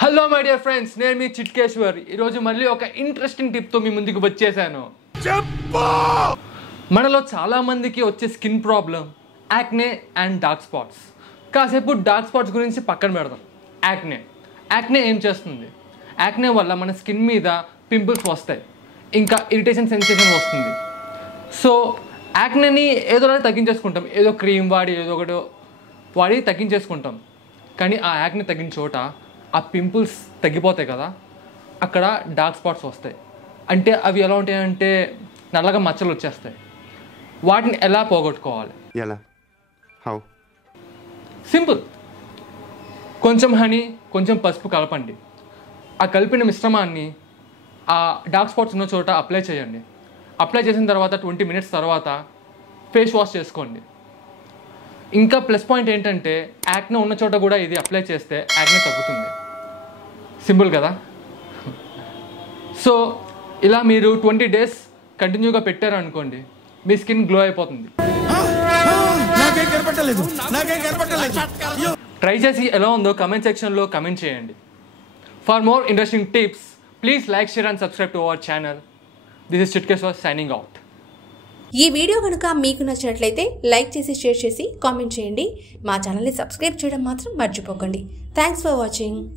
Hello my dear friends, నేను మీ చిట్కేశ్వర్. ఈరోజు మళ్ళీ ఒక ఇంట్రెస్టింగ్ టిప్తో మీ ముందుకు వచ్చేసాను. మనలో చాలామందికి వచ్చే skin problem acne and dark spots. కాసేపు డార్క్ స్పాట్స్ గురించి పక్కన పెడదాం. యాక్నే ఏం చేస్తుంది? యాక్నే వల్ల మన స్కిన్ మీద పింపుల్స్ వస్తాయి, ఇంకా ఇరిటేషన్ సెన్సేషన్ వస్తుంది. సో యాక్నేని ఏదో తగ్గించేసుకుంటాం, ఏదో క్రీమ్ వాడి ఏదో ఒకటి వాడి తగ్గించేసుకుంటాం. కానీ ఆ యాక్నే తగ్గిన చోట ఆ పింపుల్స్ తగ్గిపోతాయి కదా, అక్కడ డార్క్ స్పాట్స్ వస్తాయి. అంటే అవి ఎలా ఉంటాయంటే నల్లగా మచ్చలు వచ్చేస్తాయి. వాటిని ఎలా పోగొట్టుకోవాలి? సింపుల్. కొంచెం హనీ, కొంచెం పసుపు కలపండి. ఆ కలిపిన మిశ్రమాన్ని ఆ డార్క్ స్పాట్స్ ఉన్న చోట అప్లై చేయండి. అప్లై చేసిన తర్వాత 20 minutes తర్వాత ఫేస్ వాష్ చేసుకోండి. ఇంకా ప్లస్ పాయింట్ ఏంటంటే యాక్నే ఉన్న చోట కూడా ఇది అప్లై చేస్తే యాక్నే తగ్గుతుంది. సింపుల్ కదా. సో ఇలా మీరు 20 days కంటిన్యూగా పెట్టారు అనుకోండి, మీ స్కిన్ గ్లో అయిపోతుంది. ట్రై చేసి ఎలా ఉందో కమెంట్ సెక్షన్లో కమెంట్ చేయండి. For more interesting tips please like, share and subscribe to our channel. This is Chitkeshwar signing out. ఈ వీడియో కనుక మీకు నచ్చినట్లయితే లైక్ చేసి, షేర్ చేసి, కామెంట్ చేయండి. మా ఛానల్ని సబ్స్క్రైబ్ చేయడం మాత్రం మర్చిపోకండి. Thanks for watching.